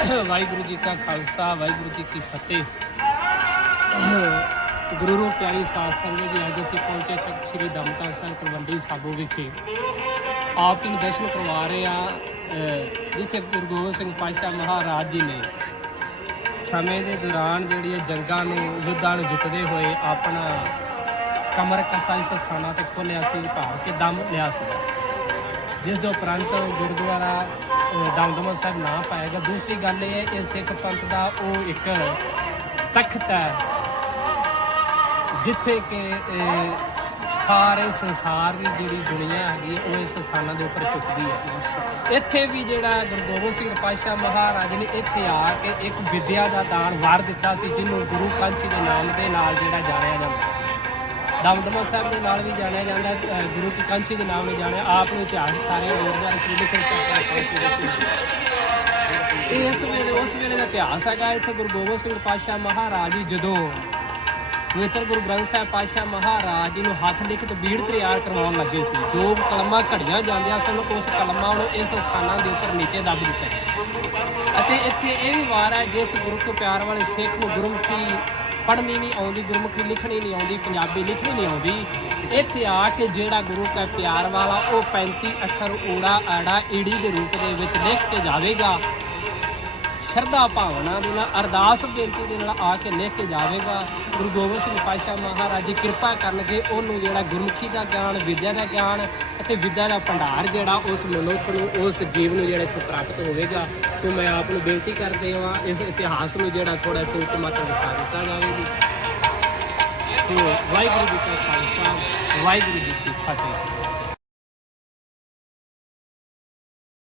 ਵਾਹਿਗੁਰੂ ਜੀ ਕਾ ਖਾਲਸਾ, ਵਾਹਿਗੁਰੂ ਜੀ ਕੀ ਫਤਿਹ। ਗੁਰੂ ਰੂਪ ਪਿਆਰੀ ਸਾਧ ਸੰਗਤ ਜੀ, ਅੱਜ ਅਸੀਂ ਪਹੁੰਚੇ ਤਖਤ ਸ੍ਰੀ ਦਮਤਾ ਸਾਹਿਬ ਤਲਵੰਡੀ ਸਾਬੋ ਵਿਖੇ। ਆਪ ਜੀ ਨੂੰ ਦਰਸ਼ਨ ਕਰਵਾ ਰਹੇ ਆ ਜਿੱਥੇ ਗੁਰੂ ਗੋਬਿੰਦ ਸਿੰਘ ਪਾਤਸ਼ਾਹ ਮਹਾਰਾਜ ਜੀ ਨੇ। ਸਮੇਂ ਦੇ ਦੌਰਾਨ ਜਿਹੜੀ ਇਹ ਜੰਗਾਂ ਨੂੰ, ਯੁੱਧਾਂ ਨੂੰ ਜਿੱਤਦੇ ਹੋਏ ਆਪਣਾ ਕਮਰ ਕਸਾ ਇਸ ਸਥਾਨਾਂ ਤੇ ਖੋਲਿਆ ਸੀ, ਭਾਵ ਕਿ ਦਮ ਲਿਆ ਸੀ। ਜਿਸ ਦੇ ਉਪਰੰਤ ਗੁਰਦੁਆਰਾ ਦਮਦਮਾ ਸਾਹਿਬ ਨਾ ਪਾਏਗਾ। ਦੂਸਰੀ ਗੱਲ ਇਹ ਹੈ ਕਿ ਸਿੱਖ ਪੰਥ ਦਾ ਉਹ ਇੱਕ ਤਖਤ ਹੈ ਜਿੱਥੇ ਕਿ ਸਾਰੇ ਸੰਸਾਰ ਦੀ ਜਿਹੜੀ ਦੁਨੀਆ ਹੈਗੀ ਹੈ, ਉਹ ਇਸ ਸਥਾਨਾਂ ਦੇ ਉੱਪਰ ਝੁਕਦੀ ਹੈ। ਇੱਥੇ ਵੀ ਜਿਹੜਾ ਗੁਰੂ ਗੋਬਿੰਦ ਸਿੰਘ ਪਾਤਸ਼ਾਹ ਮਹਾਰਾਜ ਨੇ ਇੱਥੇ ਆ ਕੇ ਇੱਕ ਵਿਦਿਆ ਦਾ ਦਾਨ ਵਾਰ ਦਿੱਤਾ ਸੀ ਜਿਹਨੂੰ ਗੁਰੂ ਕਾਂਚੀ ਦੇ ਨਾਮ ਦੇ ਨਾਲ ਜਿਹੜਾ ਜਾਣਿਆ ਜਾਂਦਾ। ਦਮਦਮਾ ਸਾਹਿਬ ਦੇ ਨਾਲ ਵੀ ਜਾਣਿਆ ਜਾਂਦਾ ਗੁਰੂ ਕੀ ਕਾਂਚੀ ਦੇ ਨਾਮ ਨਾਲ ਜਾਣਿਆ, ਆਪ ਨੂੰ ਇਤਿਹਾਸ ਸਾਰੇ ਗੁਰਦੁਆਰੇ ਕੀ ਲਿਖਣ ਇਹ ਇਸ ਵੇਲੇ, ਉਸ ਵੇਲੇ ਦਾ ਇਤਿਹਾਸ ਹੈਗਾ, ਇੱਥੇ ਗੁਰੂ ਗੋਬਿੰਦ ਸਿੰਘ ਪਾਤਸ਼ਾਹ ਮਹਾਰਾਜ ਜੀ ਜਦੋਂ ਪਵਿੱਤਰ ਗੁਰੂ ਗ੍ਰੰਥ ਸਾਹਿਬ ਪਾਤਸ਼ਾਹ ਮਹਾਰਾਜ ਜੀ ਨੂੰ ਹੱਥ ਲਿਖਤ ਬੀੜ ਤਿਆਰ ਕਰਵਾਉਣ ਲੱਗੇ ਸੀ, ਜੋ ਕਲਮਾਂ ਘੜੀਆਂ ਜਾਂਦੀਆਂ ਸਨ, ਉਸ ਕਲਮਾਂ ਨੂੰ ਇਸ ਸਥਾਨਾਂ ਦੇ ਉੱਪਰ ਨੀਚੇ ਦੱਬ ਦਿੱਤਾ ਗਿਆ। ਅਤੇ ਇੱਥੇ ਇਹ ਵੀ ਵਾਰ ਹੈ, ਜਿਸ ਗੁਰੂ ਕੇ ਪਿਆਰ ਵਾਲੇ ਸਿੱਖ ਨੂੰ ਗੁਰਮੁਖੀ ਪੜ੍ਹਨੀ ਨਹੀਂ ਆਉਂਦੀ, ਗੁਰਮੁਖੀ ਲਿਖਣੀ ਨਹੀਂ ਆਉਂਦੀ, ਪੰਜਾਬੀ ਲਿਖਣੀ ਨਹੀਂ ਆਉਂਦੀ। ਇੱਥੇ ਆ ਕੇ ਜਿਹੜਾ ਗੁਰੂ ਕਾ ਪਿਆਰ ਵਾਲਾ ਉਹ 35 ਅੱਖਰ ਊੜਾ ਆੜਾ ਈੜੀ ਦੇ ਰੂਪ ਦੇ ਵਿੱਚ ਲਿਖ ਕੇ ਜਾਵੇਗਾ। ਸ਼ਰਧਾ ਭਾਵਨਾ ਦੇ ਨਾਲ, ਅਰਦਾਸ ਬੇਨਤੀ ਦੇ ਨਾਲ ਆ ਕੇ ਲਿਖ ਕੇ ਜਾਵੇਗਾ। ਗੁਰੂ ਗੋਬਿੰਦ ਸਿੰਘ ਪਾਤਸ਼ਾਹ ਮਹਾਰਾਜ ਜੀ ਕਿਰਪਾ ਕਰਨਗੇ, ਉਹਨੂੰ ਜਿਹੜਾ ਗੁਰਮੁਖੀ ਦਾ ਗਿਆਨ, ਵਿਦਿਆ ਦਾ ਗਿਆਨ ਅਤੇ ਵਿਦਿਆ ਦਾ ਭੰਡਾਰ ਜਿਹੜਾ ਉਸ ਮਨੁੱਖ ਨੂੰ, ਉਸ ਜੀਵ ਨੂੰ ਜਿਹੜਾ ਇੱਥੋਂ ਪ੍ਰਾਪਤ ਹੋਵੇਗਾ, ਸੋ ਮੈਂ ਆਪ ਨੂੰ ਬੇਨਤੀ ਕਰਦੇ ਹਾਂ, ਇਸ ਇਤਿਹਾਸ ਨੂੰ ਜਿਹੜਾ ਥੋੜਾ ਟੂਟ ਮਾਤਰ ਦਿਖਾ ਦਿੱਤਾ ਜਾਵੇ ਸੋ ਵਾਹਿਗੁਰੂ ਜੀ ਕਾ ਖਾਲਸਾ, ਵਾਹਿਗੁਰੂ ਜੀ ਕੀ ਫਤਿਹ।